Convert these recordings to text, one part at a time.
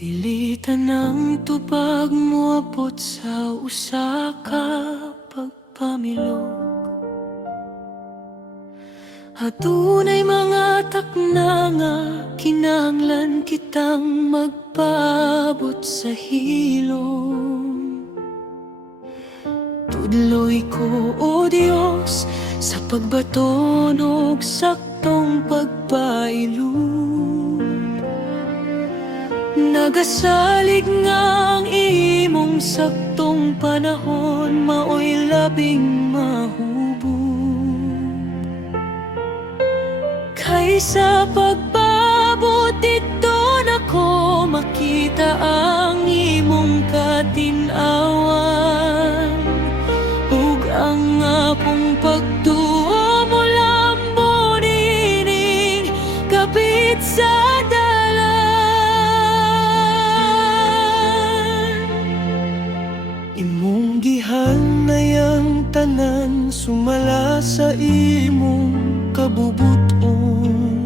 Dilitan ng tubag mo abot sa usa ka pagpamilog. Adunay mga takna nga kinahanglan kitang magpaabot sa hilom. Tudloy ko, O Diyos, sa pagbaton og saktong pagpailog. Nagasalig nga ang imong saktong panahon, maoy labing mahubog. Kaysa pagpaabot dito nako makita ang imong katinawan, ug ang akong pagtuo mo lambon ining kapit sa imong gihanay ang tanan, sumala sa imong kabubuton.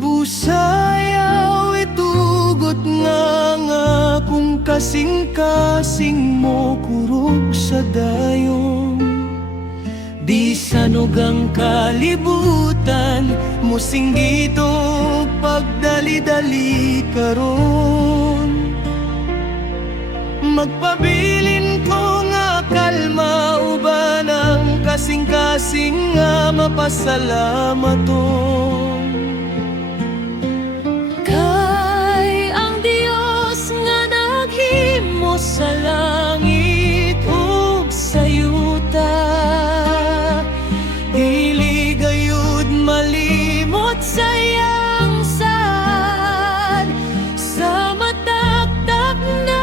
Busayaw itugot nga kung kasing-kasing mo kurog sa dayon. Di sanog ang kalibutan, musinggito pagdali-dali karon. Magpabilin ko nga kalma, uban ang kasing-kasing nga mapasalamaton. Kay ang Dios nga naghimo sa langit ug sa yuta, dili gayud malimot sa iyang saad, sa mataktak na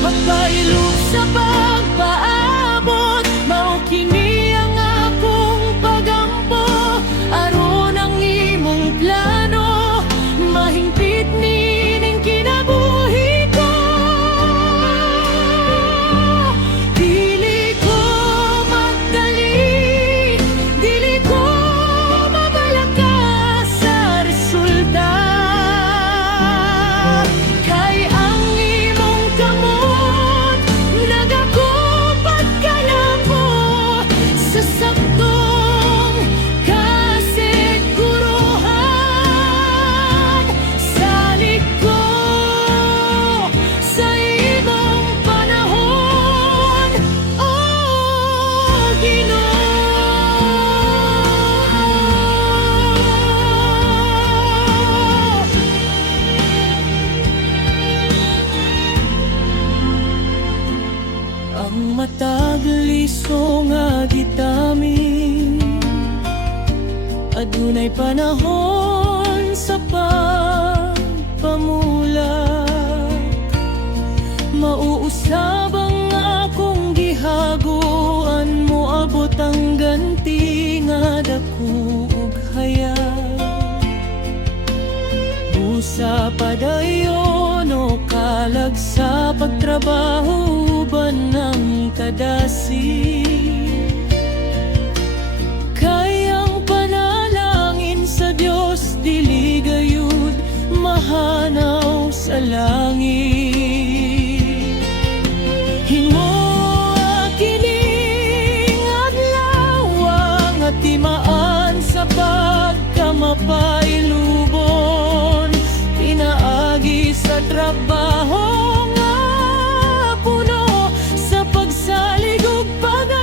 pagpailog sa pagpaabot. Mao kini ang akong pagampo, aron ang imong plano mahingpit nining kinabuhi ko. Dili ko magdali, dili ko mabalaka sa resulta, kay ang imong kamot nagakupat ka na po sa saktong kasiguruhan. Salig ko sa imong panahon, O Ginoo. Ang matag liso nga gitamin, adunay panahon sa pagpamulat. Mauusab ang akong gihaguan, mo abot ang ganti nga dako ug hayag. Busa padayon o kalag sa pagtrabaho, uban ng kadasi. Kay ang panalangin sa Dios dili gayud mahanaw sa langit. Himoa kining adlaw ang atimaan sa pagkamapailubon, pinaagi sa trabaho nga puno sa pagsalig ug pagayon.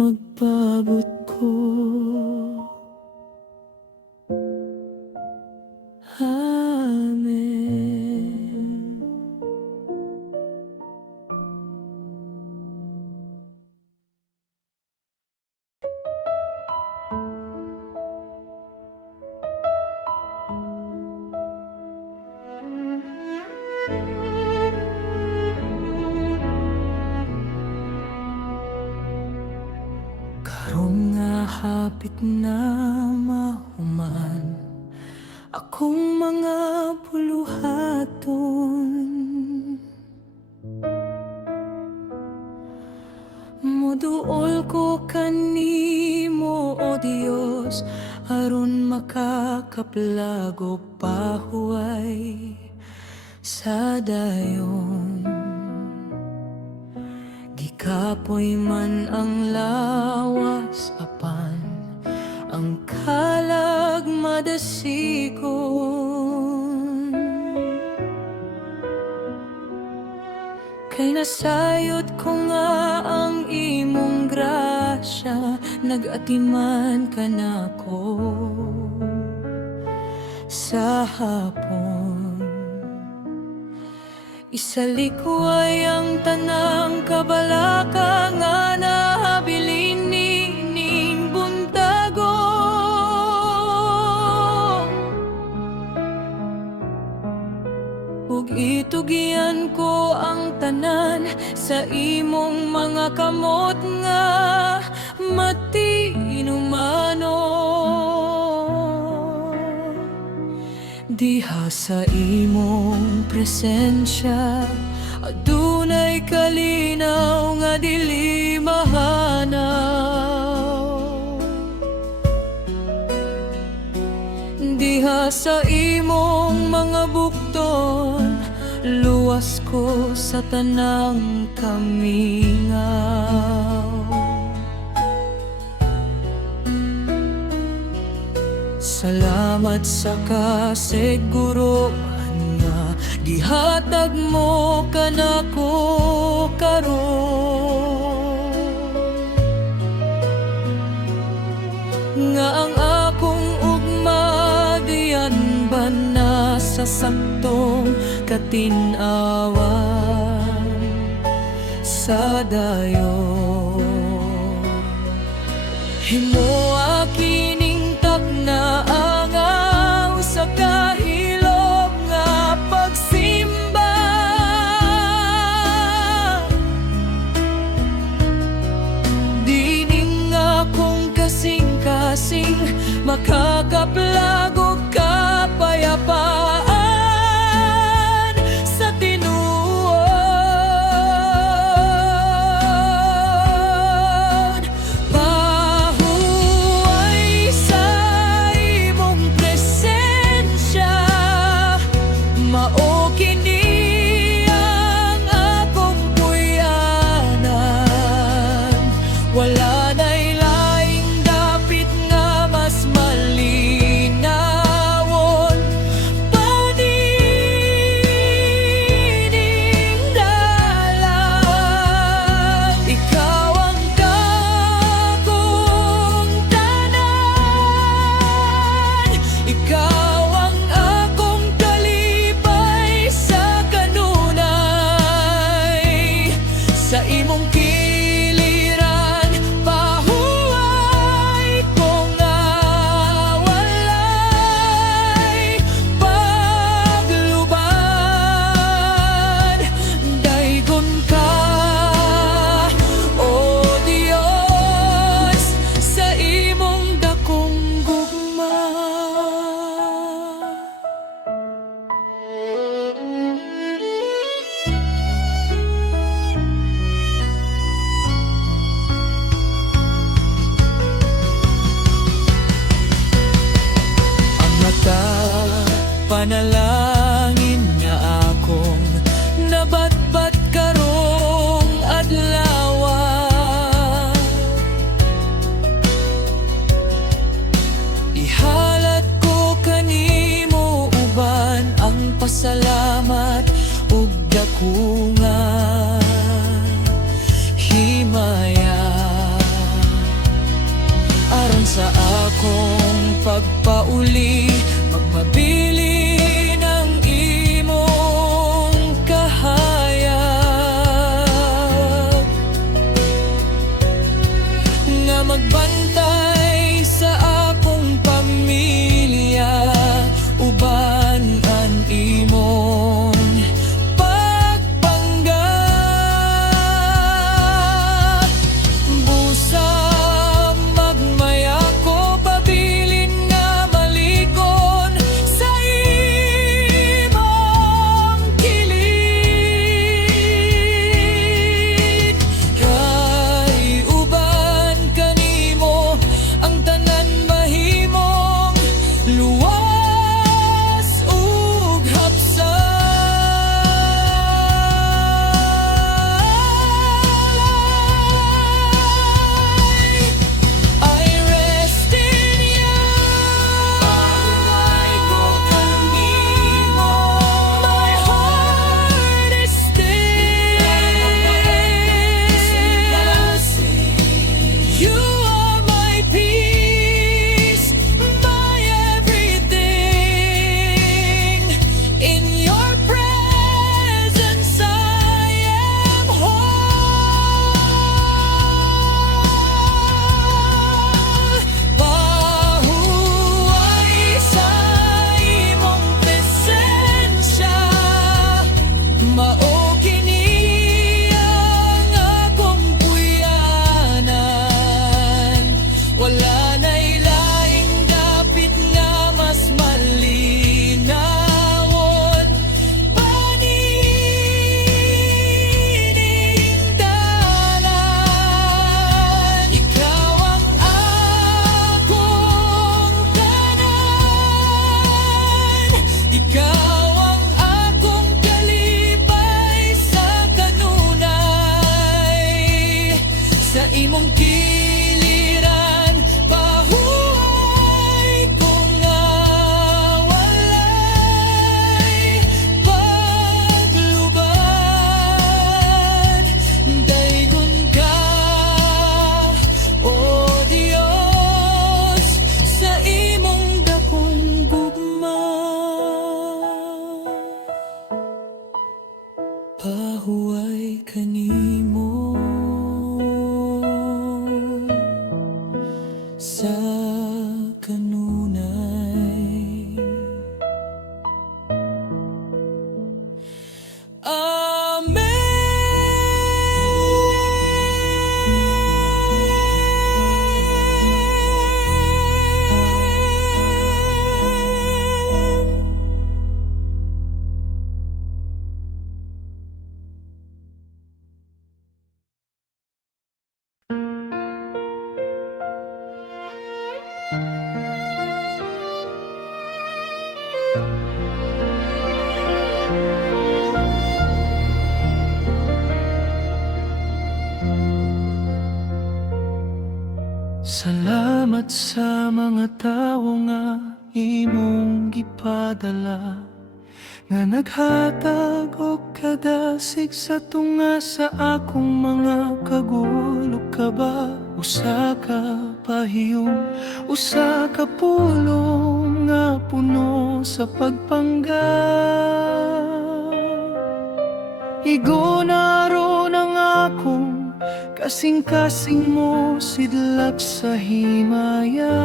magpaabot ko. Amen. Karong nga hapit na mahuman akong mga buluhaton, moduol ko kanimo o Dios aron makakaplago pahuway sa dayon. Gikapoy man ang lawas apan ang kalag madasikon, kay nasayot ko nga ang imong grasya, nag-atiman ka nako sa hapon. Isalikway ang tanang kabalaka nga nahabilin ning buntago, ug itugian ko ang tanan sa imong mga kamot nga matinumano. Diha sa imong presensya adunay kalinaw nga dili mahanaw. Diha sa imong mga bukton luwas ko sa tanang kamingaw. Salamat sa kasiguruhan nga gihatag mo kanako karon, nga ang akong ugma diyan ba na sa saktong katinawan sa dayon. Himoa kining na angaw sa kahilom nga pagsimba, dining akong kasing-kasing makakaplago kapayapaan sa tinuod. Pahuway sa mao kini ang akong puyanan, wala na'y laing dapit nga mas malinawon pa nining dalan. Ikaw ang akong tanan, ikaw sa imong kiliran. Pahuway ko nga walay pagluban, daygon ka o Dios sa imong dakong gugma. Panalangin nga akong nabatbat karong adlaw, ihalat ko kanimo uban ang pasalamat ug dakungan himaya. imong giliran. Pahuway ko nga walay paglubad. Daygon ka, o Dios, sa imong dakong gugma. Pahuway kanimo sa kanunay. Amen. Salamat sa mga tawo nga imong gipadala, nga naghatag og kadasig sa tunga sa akong mga kagulo. Ka ba usa ka pahiyom, usa ka pulong nga puno sa pagpangga. Igonaro ng akong kasing-kasing mo sidlak sa himaya.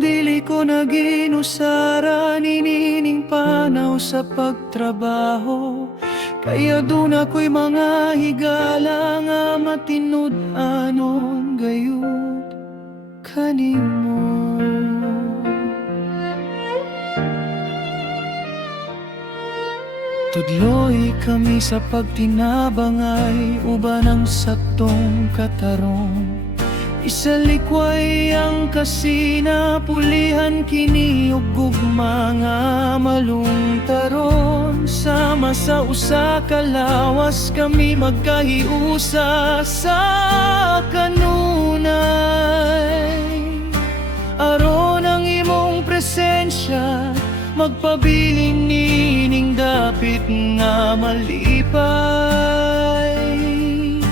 Dili ko naginusara ninining panaw sa pagtrabaho, kaya dun ako'y mga higala nga matinud-anon gayud kanimo. Tudloy kami sa pagtinabangay, uban ang saktong katarong. Isalikway ang kasina, pulihan kini ug gugma nga malungtaron. Sama sa usa ka lawas kami magkahiusa sa kanunay. Aron ang imong presensya, magpabiling nining dapit nga malipay.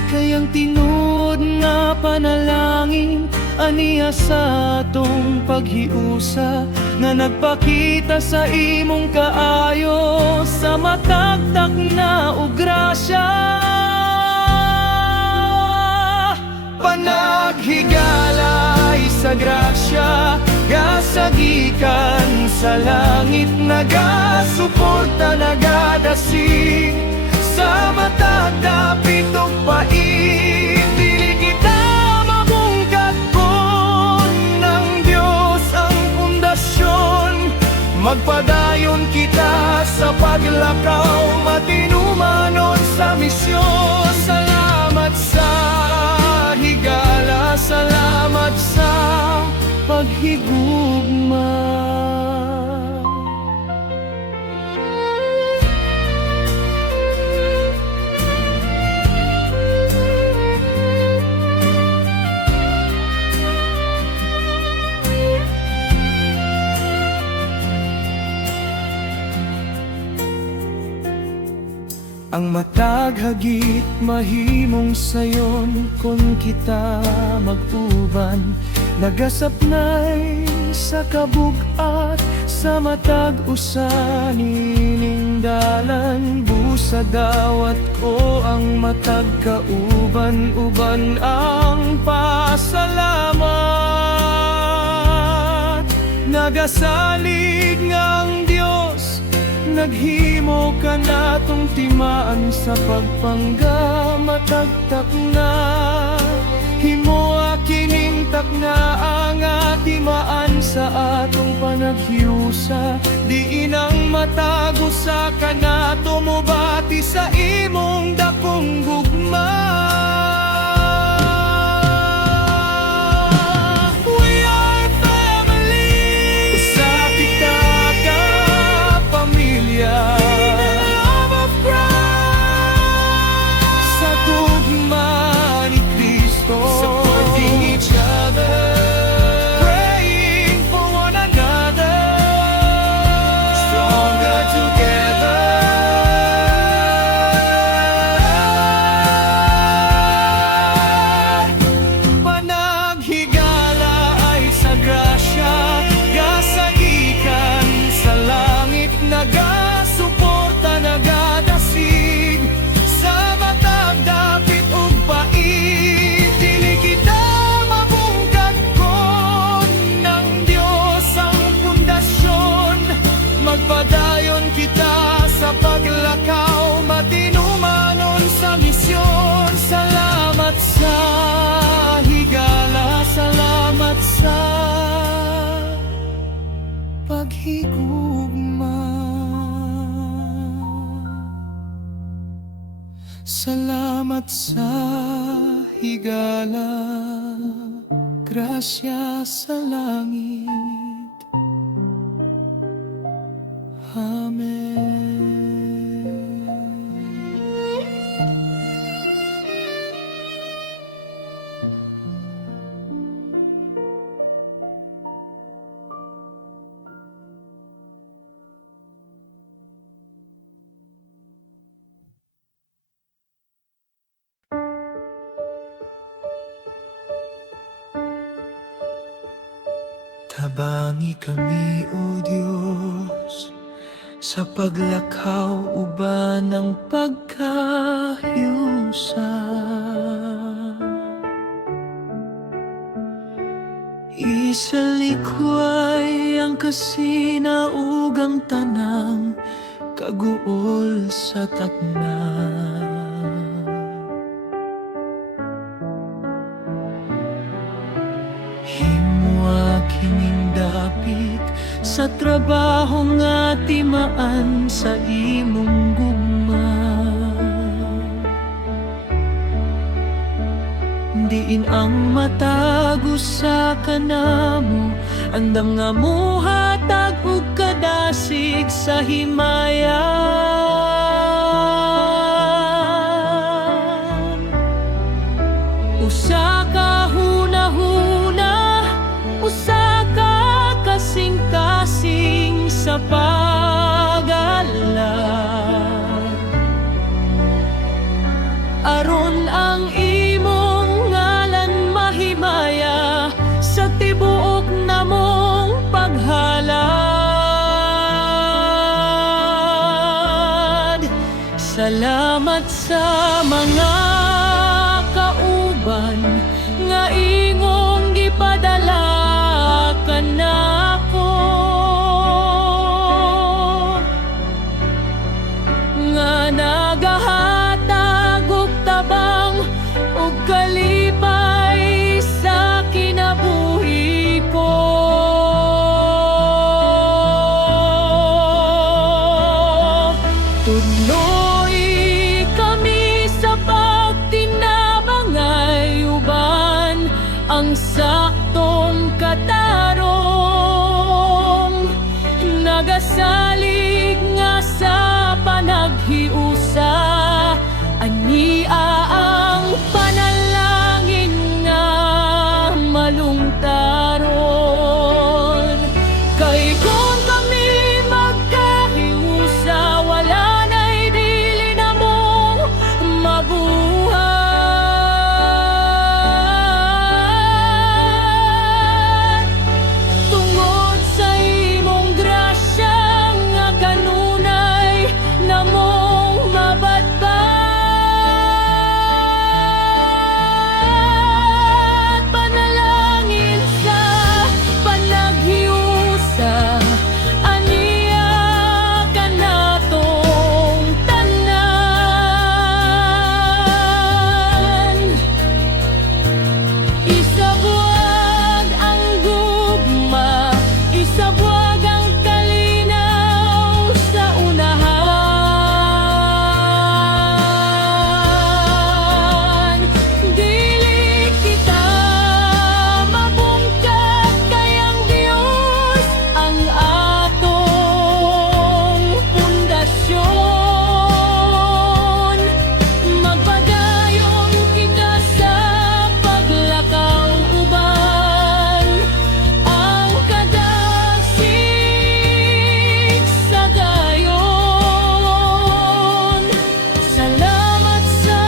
Kayang tinuod nga panalangin aniya sa atong paghiusa, nga nagpakita sa imong kaayo sa matagtak na ug grasya. Panaghigalay sa grasya gasagikan sa langit, nagasuporta nagadasig sa matagdapit ug pait. Dili kita mabungkat kun ng Dios ang pundasyon, magpadayon kita sa paglakaw, matinumanon sa misyon. Salamat sa higala, salamat sa paghigugma. Ang matag hagit mahimong sayon kung kita mag-uban, nagasapnay sa kabug-at sa matag usanining dalan. Busa dawat ko ang matag kauban-uban ang pasalamat. Nagasalig ngang Dios, naghimo ka natong timaan sa pagpangga. Matagtak na himo kining takna ang atimaan sa atong panaghiusa. Di inang matago sa kanato mo bati sa imong dakong gugma. We are family, sa kita ka pamilya, in the love of Christ. Sa sa paghigugma. Salamat sa higala, grasya sa langit. Amen. Tabangi kami, O Diyos, sa paglakaw uban ng pagkahiusa. Isalikway ang kasinaugang tanang kaguol sa takna. Himwa kining dapit sa trabaho nga timaan sa imong gugma. Diin ang matago sa kanamo, andam nga muhatag og kadasig sa himayan. Usa ka hunahuna, usa ka kasing-kasing sa pag-alala. Aron ang imong ngalan mahimaya sa tibuok namong paghalad. Salamat sa mga kauban nga ingong gipadala kanako, nga nagahatag og tabang ug kalipay sa kinabuhi ko. Tuloy kami sa pagtinabangay uban ang saktong katarong, nagasalig nga sa panaghiusa. Ania ang panalangin nga malungtaron. Kay kung kami magkahiusa, wala na'y dili na mong mabuhat. Tungod sa imong grasya nga kanunay na mong mabatbat. Panalangin sa panaghiusa, ania kanatong tanan. Isabuag ang gugma, isabuag ang kalinaw sa unahan. Dili kita mabungkag kay ang Dios ang atong pundasyon. Magpadayon kita sa paglakaw uban ang kadasig sa gayon. Salamat sa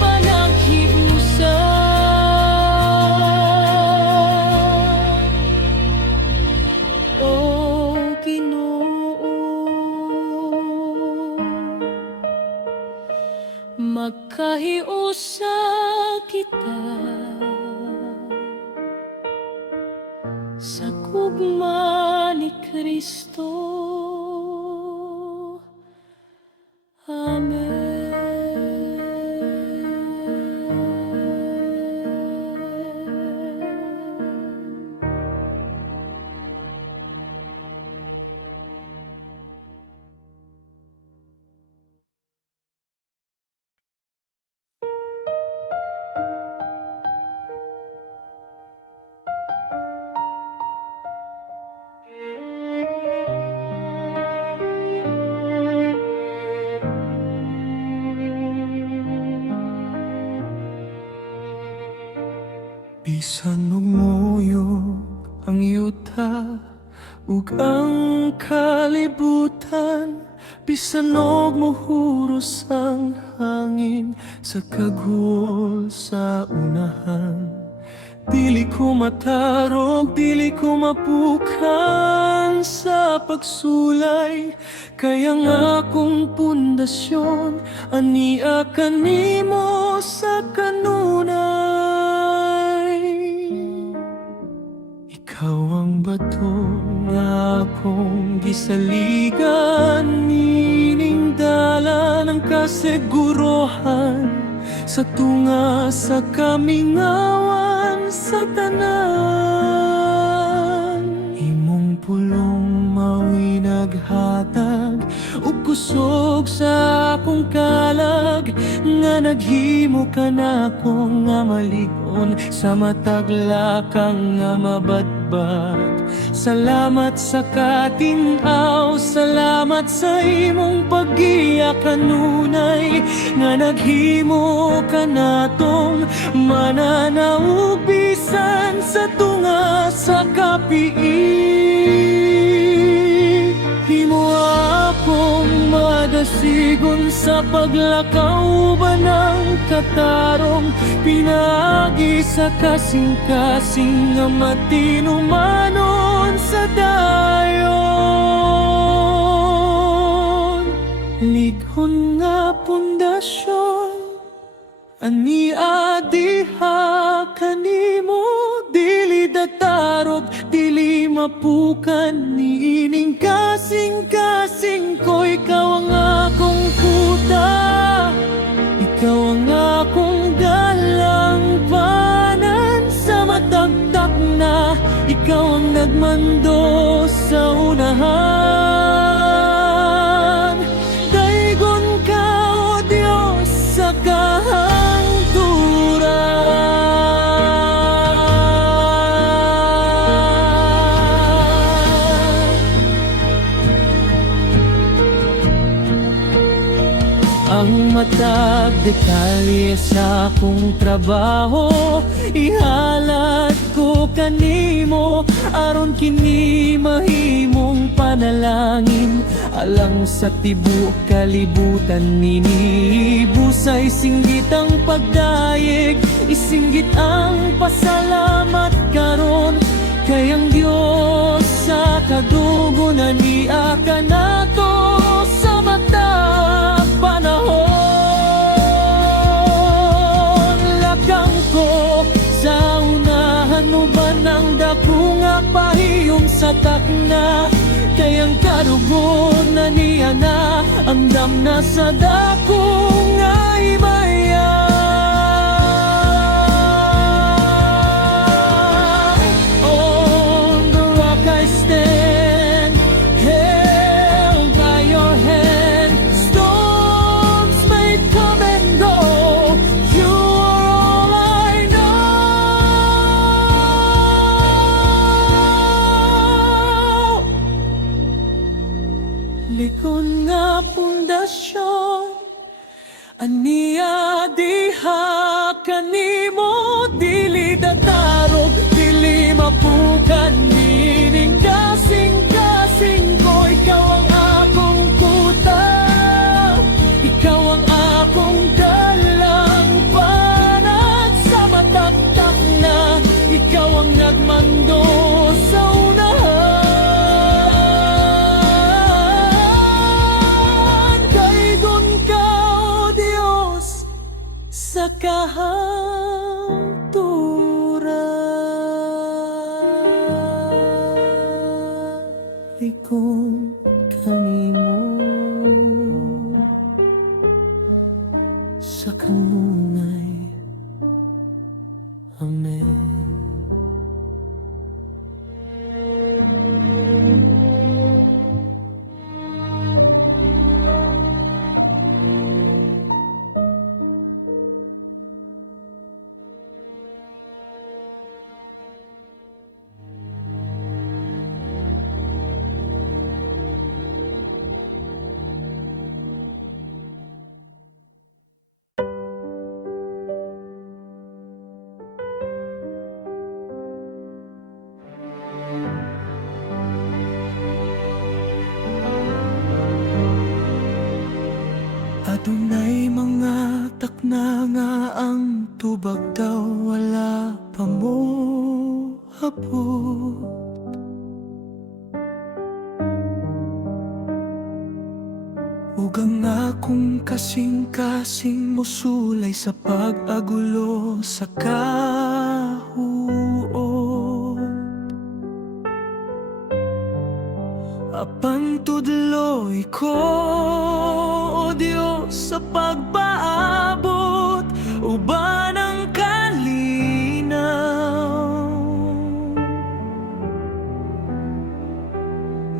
panaghiusa, O Ginoo. Magkahiusa kita sa gugma ni Kristo. Amen. Bisan og muyog ang yuta ug ang kalibutan, bisan og muhuros ang hangin sa kagul sa unahan. Dili ko matarog, dili ko mapukan sa pagsulay, kaya nga akong pundasyon ania kanimo sa kanunay. Ikaw ang bato nga akong gisaligan, nining dala ng kasigurohan sa tunga sa kamingawan sa tanan. Imong pulong mao'y naghatag ug kusog sa akong kalag, nga naghimo ka na akong nga maligon sa matag lakang nga mabadbad. Salamat sa katinaw, salamat sa imong pag-iya kanunay, nga naghimo ka natong mananaog bisan sa tunga sa kapii. Himo akong madasigon sa paglakaw ba ng katarong, pinagi sa kasing-kasing nga matinumanon sa dayon. Lighon nga pundasyon ania diha kanimo, dili datarog, dili mapukan, niining kasing-kasing ko. Ikaw ang akong kuta, ikaw ang akong dalangpanan sa matagtak na, ikaw ang nagmando sa unahan. Daygon ka, O Diyos, sa ang matag detalye sa akong trabaho, ihalat ko kanimo aron kini mahimong panalangin. Alang sa tibuok kalibutan nini, busay singgit ang pagdayeg, isinggit ang pasalamat karon. Kay ang Diyos sa kadugunan niya ka nato sa matag panahon. Lakang ko sa unahan, uban ang dako nga pahiyom sa takna, kay ang kadugon na niya na andam na sa dako nga himaya. Likon nga pundasyon ania diha kanimo, dili datarog, dili mapukan, nining kasing-kasing ko. Ikaw ang akong kuta, ikaw ang akong dalangpanan sa mataktak na, ikaw ang nagmando sa unahan. Sa kahanturan, likong kanimo sa kanunay. Amen. na nga ang tubag daw wala pa mo abot. Ugang akong kasing-kasing musulay sa pag-agulo sa kahuot. Apan tudloy ko, o Diyos, sa pagpaabot uban ang kalinaw.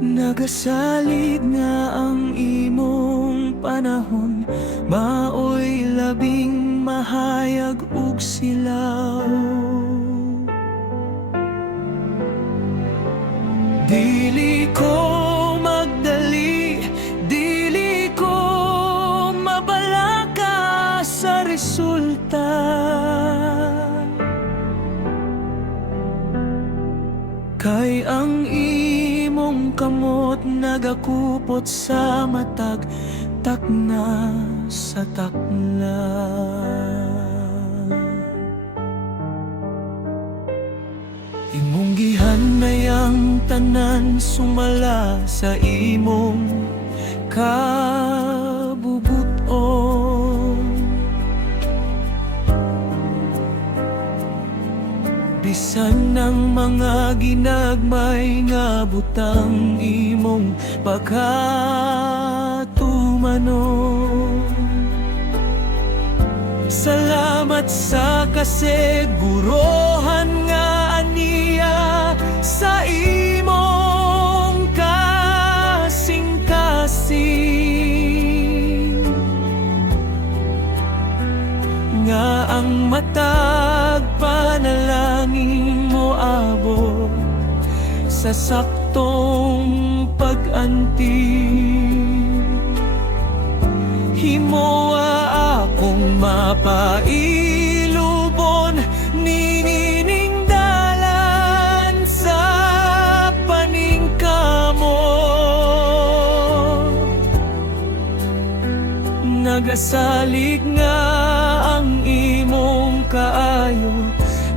Nagasalig nga ang imong panahon, maoy labing mahayag ug silaw. Dili ko magdali, dili ko mabalaka sa resulta. Kay ang imong kamot nagakupot sa matag, takna sa takla. Imong gihanay ang tanan, sumala sa imong kabubuton. Bisan ng mga ginagmay nga butang imong pagkatumanon. Salamat sa kasigurohan nga aniya sa imong kasing-kasing, nga ang matag panalangin mo abot sa saktong pag-anting. Himoa akong mapailubon, nininingdalan sa paningkamo. Nagasalig nga ang imong kaayo,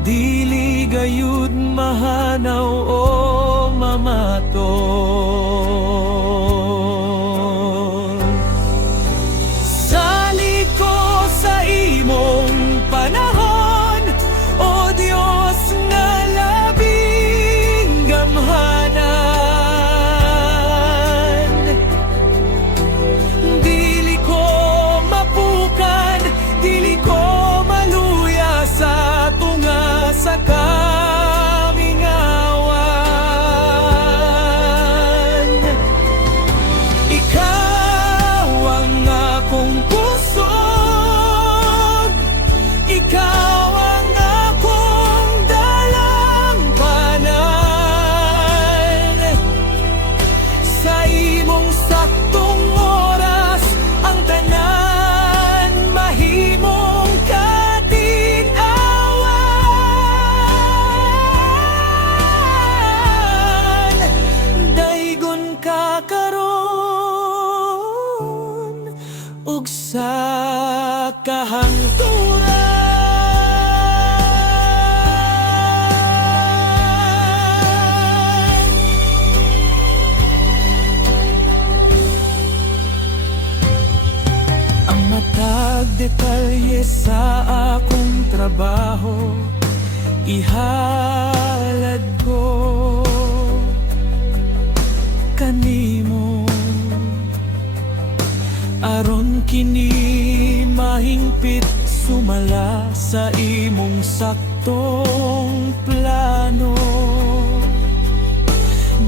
dili gayud mahanaw o mamaton. Panahon, o Diyos, nga labing gamhanan. Dili ko mapukan, dili ko maluya sa tunga sa kamingawan. Ikaw ang akong puso, ikaw ang akong dalampanan. Sa imong saktong oras, ang tanan mahimong katinawan. Daigon ka karon ug sa kahangturan. Detalye sa akong trabaho, ihalad ko kanimo, aron kini mahingpit sumala sa imong saktong plano.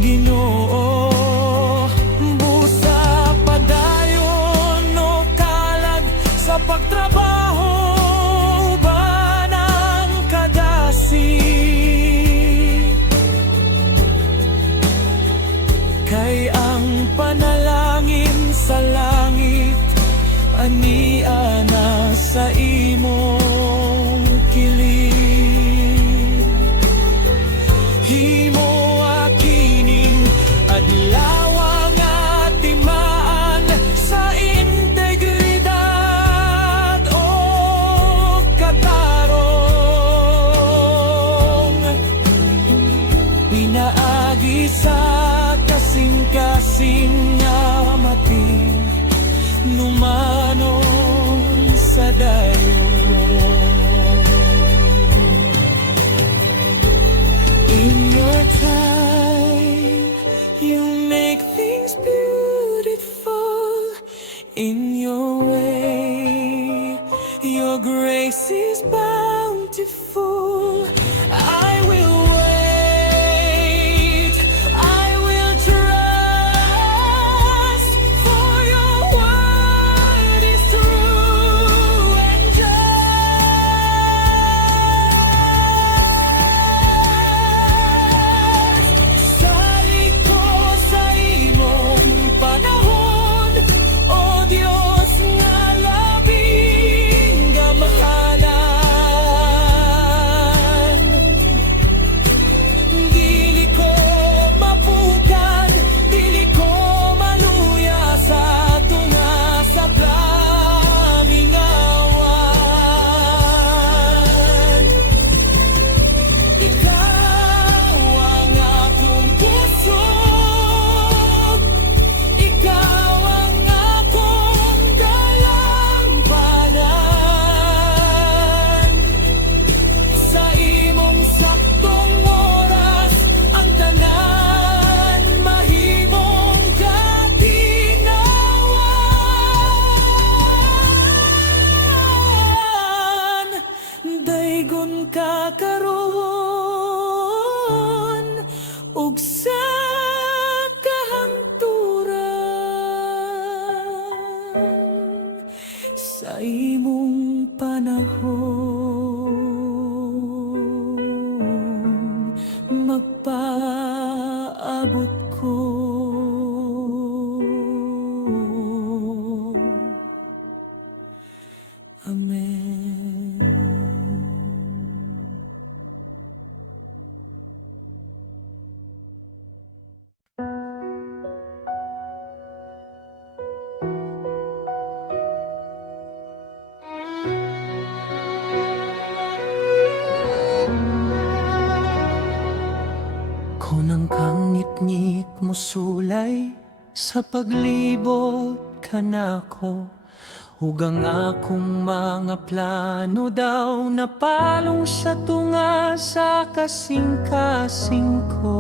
Ginoo, busa padayon o kalag sa pagtrabaho ba ng kadasi. Kay ang panalangin sa langit, ania na sa imong kiling. Himo akining adlaw nga timaan sa integridad o sa dayon. In your time, you make things beautiful. In your way, your grace is bountiful. I will wait, I will trust, for your word is true and just. Salik ko sa imong panahon, O Diyos nga labing gamahalan. Dili ko mapukan, dili ko maluya sa tunga sa kamingawan. Ikaw ang akong puso, ikaw ang akong dalampanan. Sa imong saktong oras, ang tanan mahimong katinawan. Daygon ka karon ug sa kahangturan, sa imong panahon magpaabot ko. Amen. Kunang kang ngit-ngit mo sulay, sa paglibot ka nako. Ug ang akong mga plano daw napalong sa tunga sa kasing-kasing ko.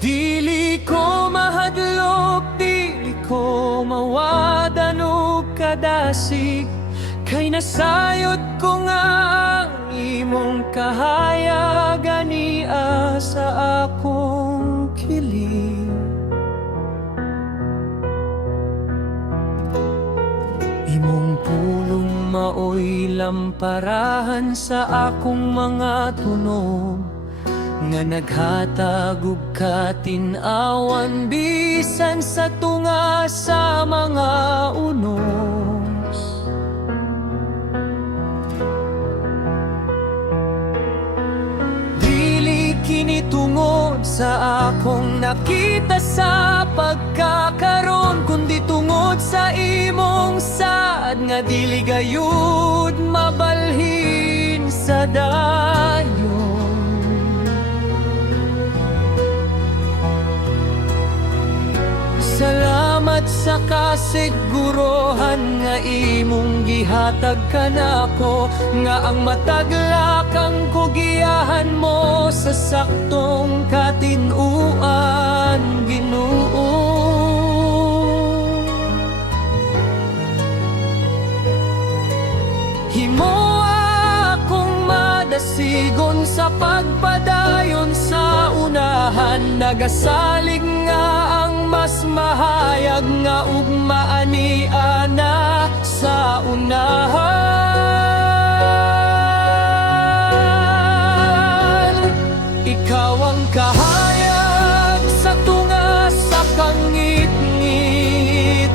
Dili ko mahadlok, dili ko mawadan og kadasig, kay nasayod ko nga ang imong kahayagan niya sa akong kiling. Imong pulong maoy lamparahan sa akong mga tunog, nga naghatag og katinawan bisan sa tunga sa mga unos. Dili kini tungod sa akong nakita sa pagkakaroon, kundi tungod sa imong saad nga dili gayud mabalhin sa dayon. Salamat sa kasigurohan nga imong gihatag kanako, nga ang mataglakang kugiyahan mo sa saktong katinuan, Ginoo. Himo akong madasigon sa pagpadayon sa unahan, nagasalig nga ang mas mahayag nga ugmaani-ana sa unahan. Ikaw ang kahayag sa tunga sa kangit-ngit,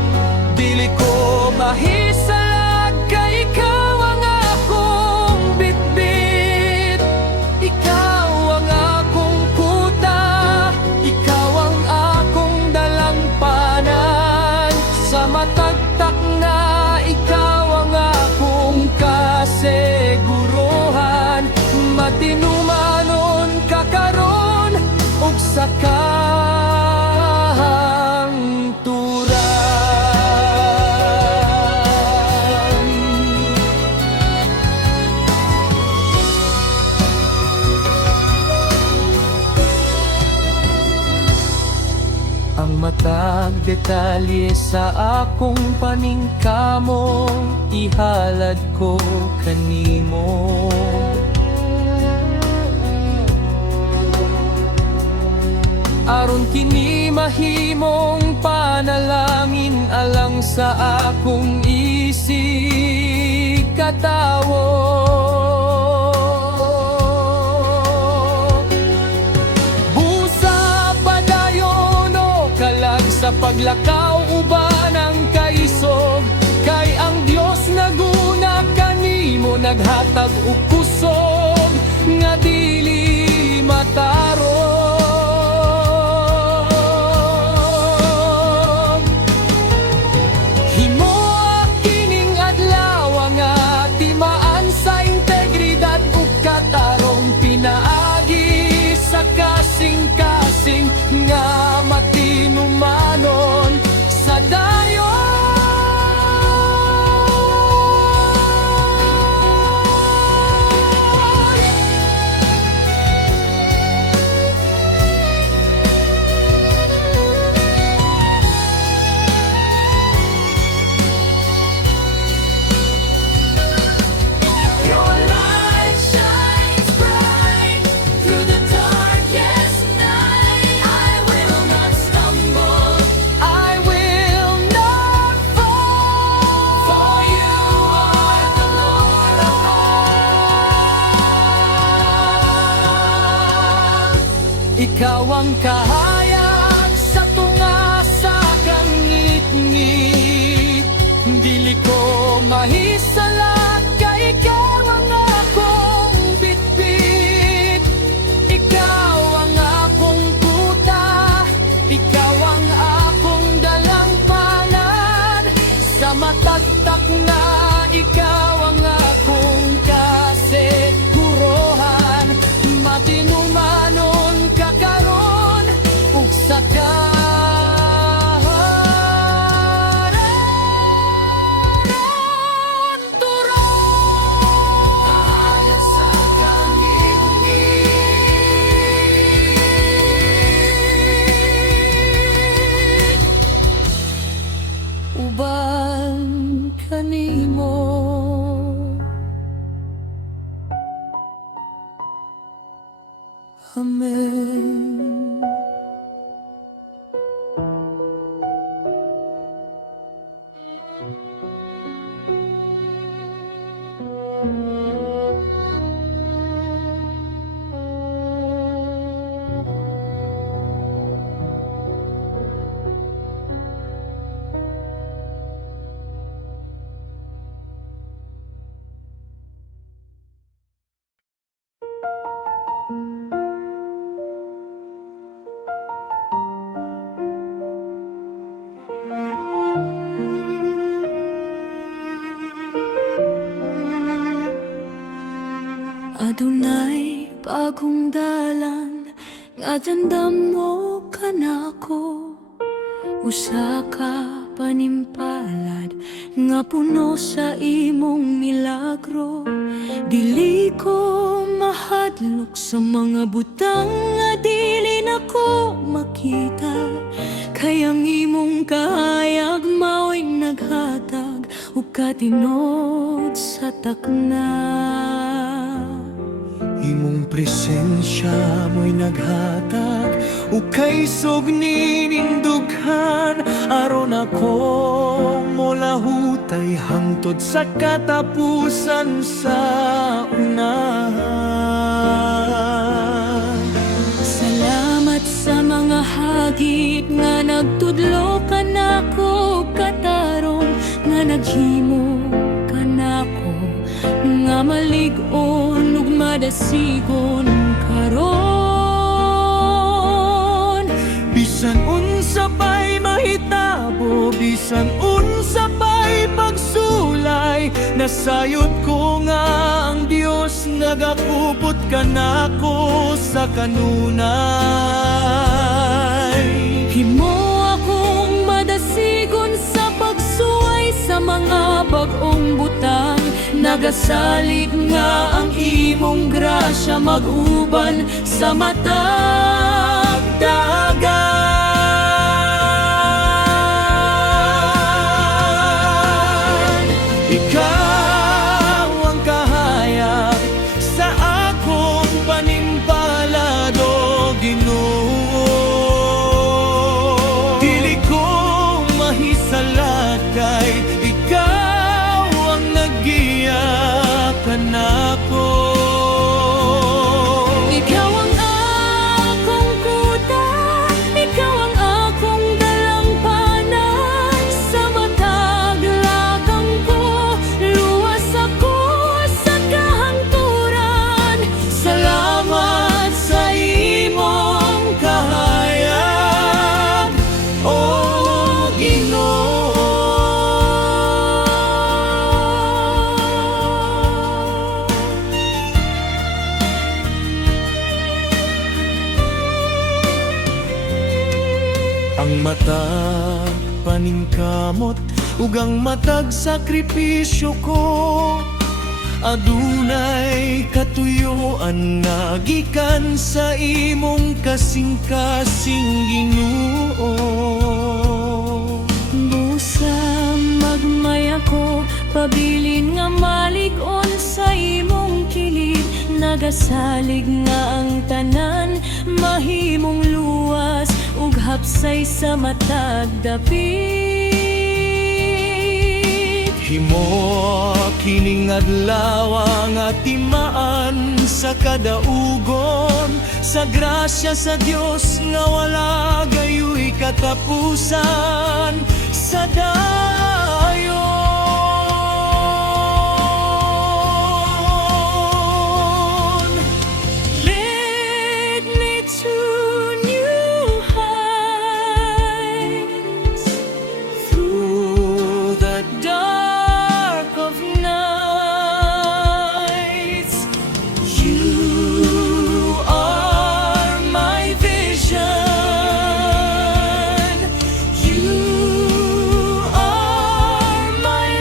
dili ko mahisalag kay ikaw ang akong bitbit. Ikaw ang akong kuta, ikaw ang akong dalampanan, sa matagtak na ikaw ang akong kasiguruhan. Matinumanon ka karon ug sa kahangturan. detalye sa akong paningkamo, ihalad ko kanimo. Aron kini mahimong panalangin alang sa akong isig katawo. Busa padayon o kalag sa paglakaw uban ang kaisog, kay ang Dios naguna kanimo naghatag og kusog nga dili matarong. Kasing-kasing nga matinumanon sa dayon. Ikaw ang kahayag sa tunga sa kangit-ngit, dili ko mahisalat kay ikaw ang akong bitbit. Ikaw ang akong puta, ikaw ang akong dalampanan, sa matagtak na ikaw ang akong kasiguruhan. Matinumanon kakaron ug sa daharan turon. Kahayag sa kangit-ngit, uban kanimo. Amen. Adunay bagong dalan nga tandam mo kanako, usa ka panimpalad nga puno sa imong milagro. Dili ko mahadlok sa mga butang nga dili nako makita, kay ang imong kahayag mao'y naghatag ug katinod sa takna. Imong presensya mo'y naghatag ug kaisog ninindughan, aron ako molahutay hangtod sa katapusan sa unahan. Salamat sa mga hagit nga nagtudlo kanako, katarong nga naghimo kanako, nga malig-on ug madasigon karon. Bisan unsa pa'y mahitabo, bisan unsa pa'y pagsulay, nasayod ko nga ang Dios nagakupot kanako sa kanunay. Himo akong madasigon sa pagsuway sa mga bag-ong butang, nagasalig nga ang imong grasya mag-uban sa matag dagat. matag paningkamot ug ang matag sakripisyo ko, adunay katuyuan nga gikan sa imong kasing-kasing Ginoo. Busa magmay ako, pabilin nga malig-on sa imong kilid. Nagasalig nga ang tanan, mahimong luwas ug hapsay sa matag dapit. Himo kining adlaw nga timaan sa kadaugon, sa grasya sa Dios nga wala gayoy katapusan sa dayon. Lead me to new heights, through the dark of nights. You are my vision. You are my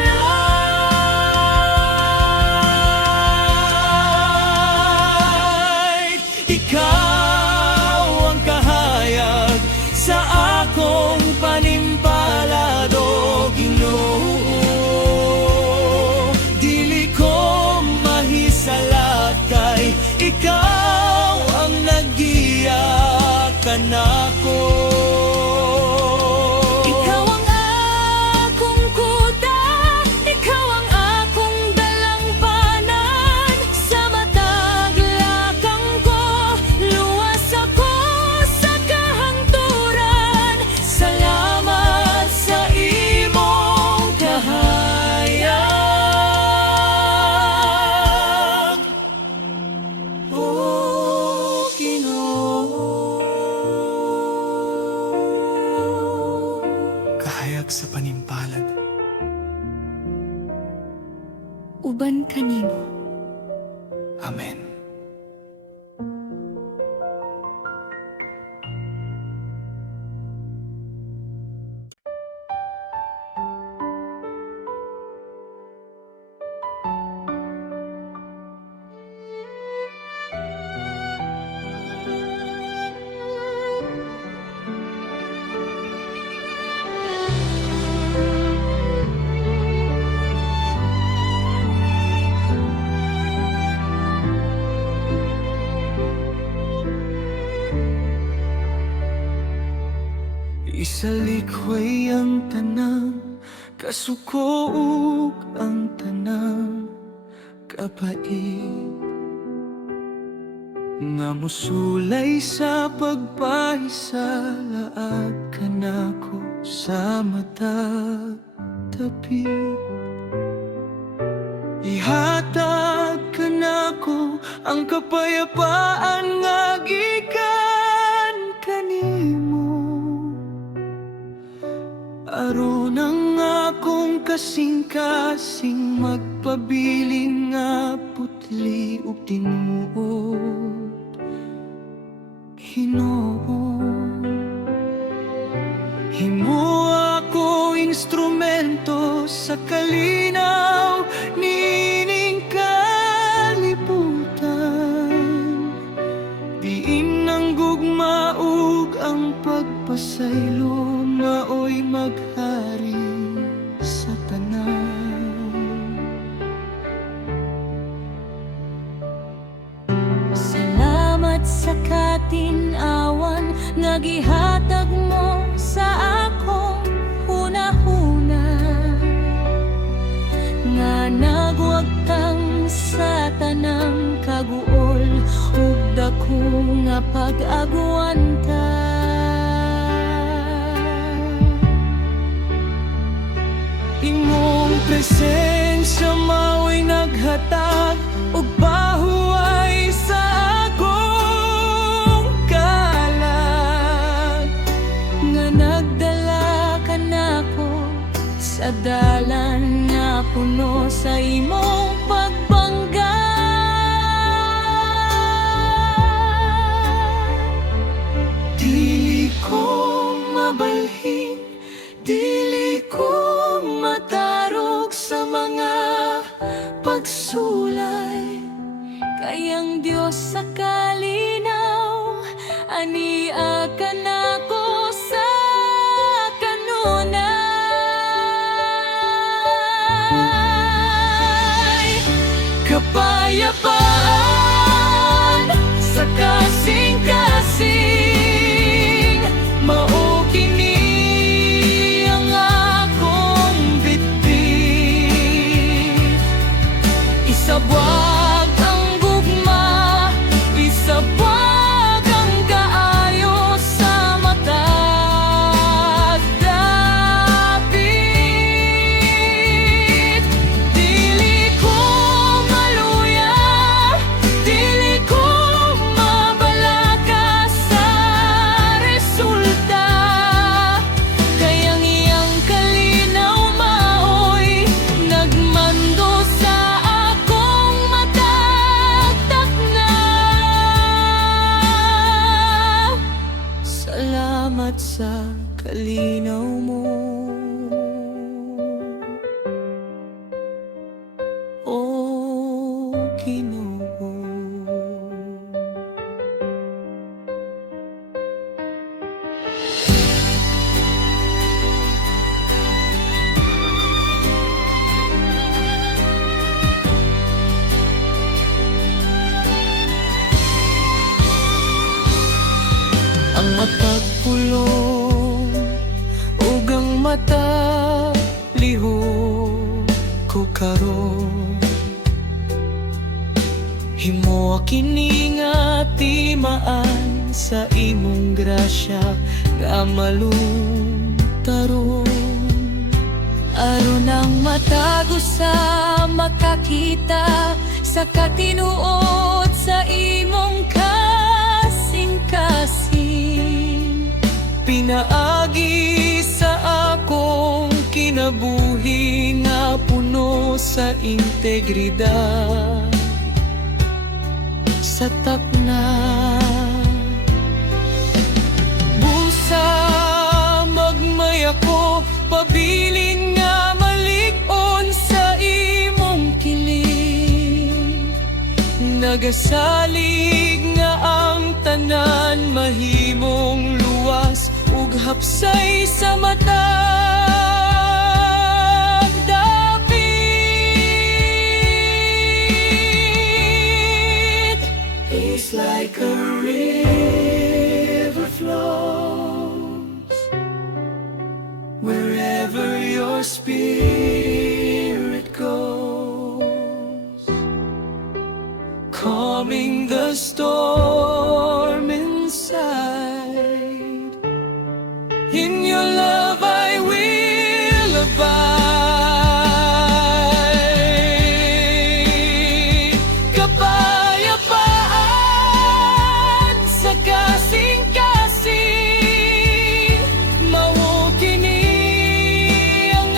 light. Ikaw ang kahayag sa akong panimpalad, o Ginoo. Dili ko mahisalat kay ikaw ang naggiya kanako. Ikaw ang akong kuta, ikaw ang akong dalangpanan. Sa matag lakang ko, luwas ako sa kahangturan. Salamat sa imong kahayag, o Ginoo. Kahayag sa panimpalad. Uban kanimo. Amen. Isalikway ang tanang kasuko ug ang tanang kapait nga musulay sa pagpahisalaat kanako sa matag dapit. Ihatag kanako ang kapayapaan nga gikan kanimo, aron ang akong kasing-kasing magpabilin nga putli ug tinuod, Ginoo. Himo ako instrumento sa kalinaw nining kalibutan. Diin ang gugma ug ang pagpasaylo, maoy maghari sa tanan. Salamat sa katinawan nga gihatag mo sa akong hunahuna, nga nagwagtang sa tanang kaguol ug dako nga pag-agwanta. Imong presensya mao'y naghatag og pahuway sa akong kalag, Nga nagdala ka nako sa dalan nga puno sa imong pagbangga. Dili ko mabalhin ania ka na ko sa kanunay. Kapayapaan sa kasing-kasing, mao kini ang akong bitbit. Isabwag ang gugma, isabwag ang kaayo sa matag dapit. Dili ko maluya, dili ko mabalaka sa resulta. Kayang iyang kalinaw maoy nagmando sa akong matagtak na. Salamat sa kalinaw mo, O Ginoo. Ang matagpulong ug ang mata lihok ko karon, himo kini nga timaan sa imong grasya nga maluntaron. Aron ang matago sa makakita sa katinuod sa imong kasing-kasing. Pinaagi sa akong kinabuhi nga puno sa integridad, sa takna. Busa magmay ako, pabilin nga malig-on sa imong kiling. Nagasalig nga ang tanan mahimong luwas ug hapsay sa matag dapit. It's like a river flows wherever your spirit goes, calming the storm inside. In your love I will abide. Kapayapaan sa kasing-kasing, mao kini ang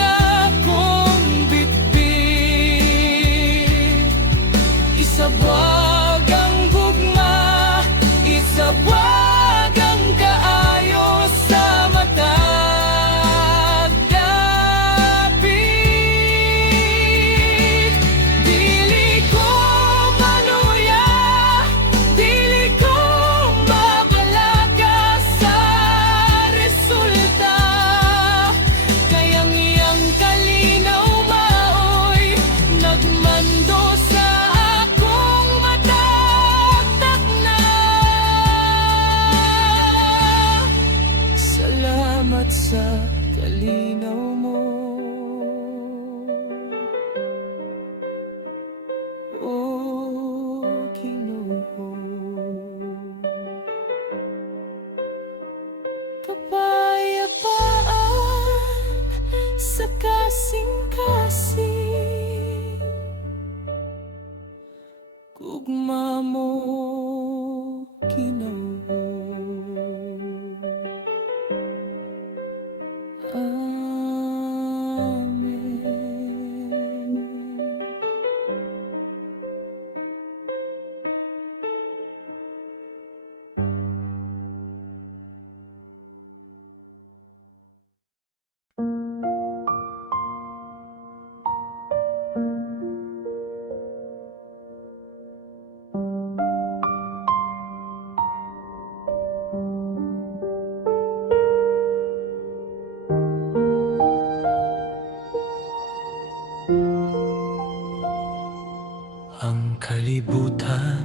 kalibutan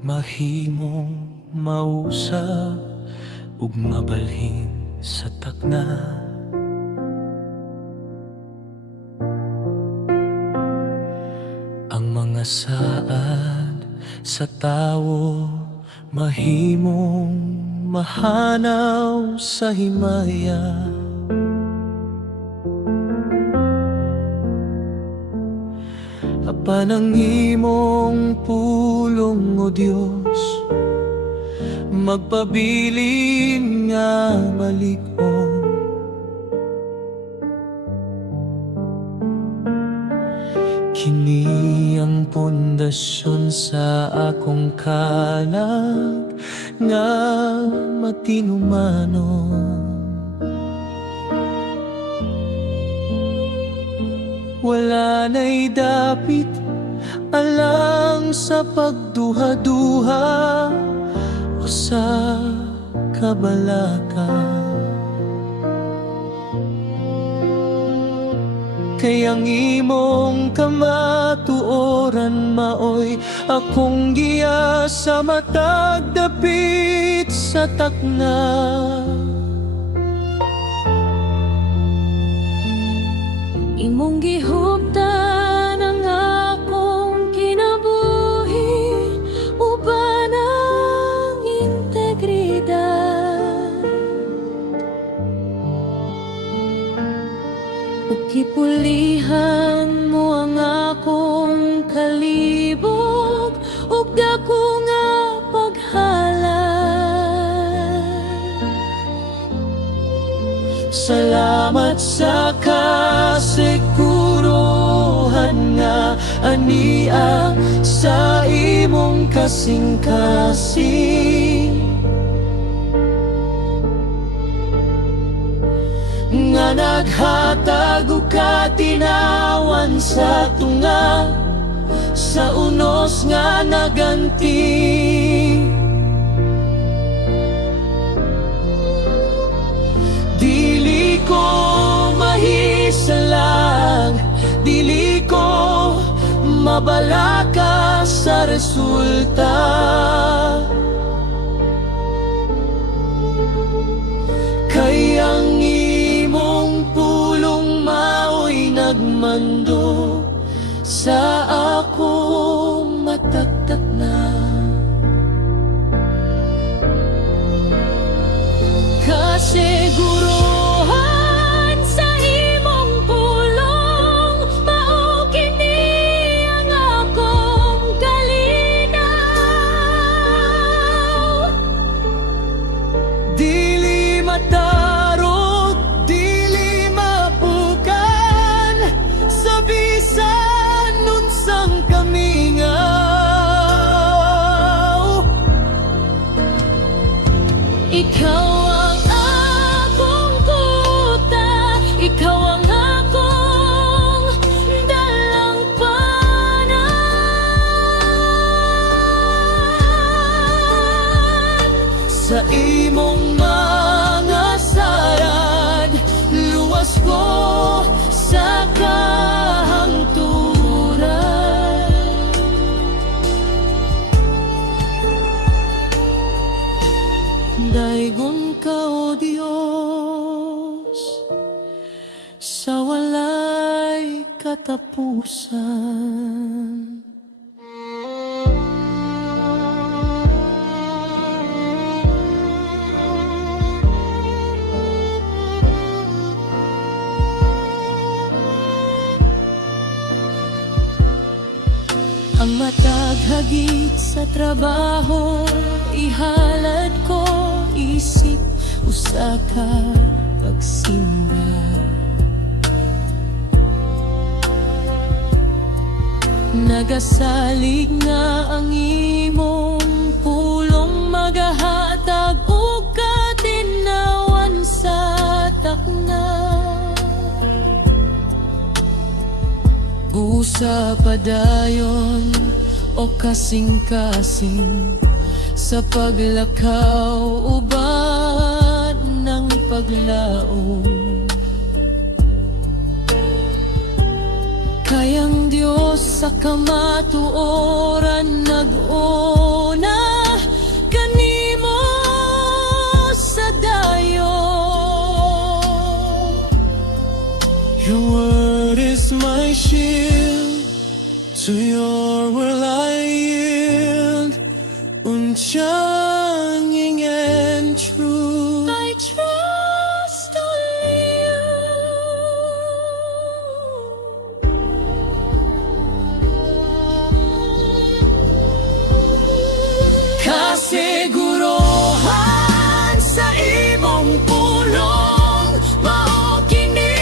mahimong mausap ug mabalhin sa takna. Ang mga saad sa tawo mahimong mahanaw sa himaya. Apan ang imong pulong, o Dios, magpabilin nga malig-on. Kini ang pundasyon sa akong kalag nga matinumanon. Wala na'y dapit alang sa pagduha-duha o sa kabalaka. Kayang imong kamatuoran maoy akong giya sa matag dapit sa takna. Imong gihuptan ang akong kinabuhi, uban ang integridad. Ug kipulihan mo ang akong kalibog, ug dako nga paghalad. Salamat sa kasiguruhan nga ania sa imong kasing-kasing, nga naghatag og katinawan sa tunga sa unos nga naganti. Dili ko mahisalang, dili ko mabalaka sa resulta. Kay ang imong pulong maoy nagmando sa akong matagtak na. Kasiguruhan sa imong pulong, mao kini ang akong kalinaw. Dili matarog, dili mapukan, sa bisan nunsang kamingaw. Ikaw ang akong kuta, ikaw ang akong dalampanan. Sa imong mga sarad, luwas ko sa kahangturan. Daigon ka, o Diyos, sa walay katapusan. Ang matag hagit sa trabaho, ihalad ko isip usa ka pagsimba. Nagasalig nga ang imong pulong, magahatag og katinawan sa takna. Busa padayon o kasing-kasing sa paglakaw uban ng paglaom. Kayang Diyos sa kamatuoran nag-una kanimo sa dayo. Your word is my shield, to your will I yield, unchanging and true. I trust only you. Kasiguruhan sa imong pulong, mao kini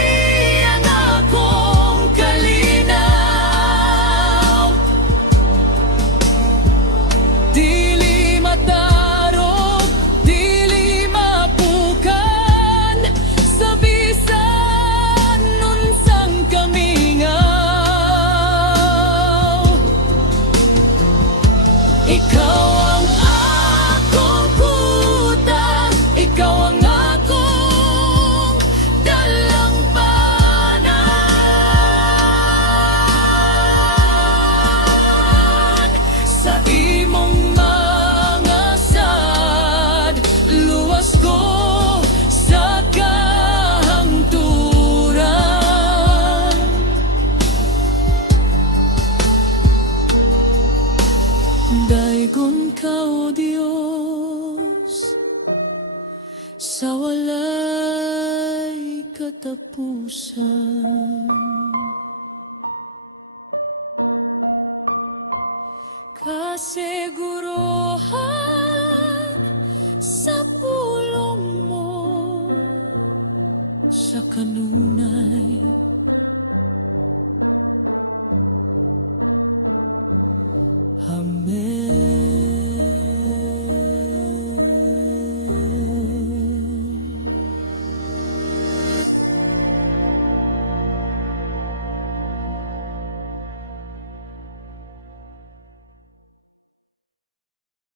ang akong kalinaw. Dili matarog, dili mapukan, sa bisan unsang kamingaw. Ikaw ang akong kuta, ikaw ang akong dalampanan. Sa imong mga sad, luwas ko sa kahangturan. Daigon ka, O Diyos, sa walay katapusan. Kasiguruhan sa pulong mo, sa kanunay. Amen.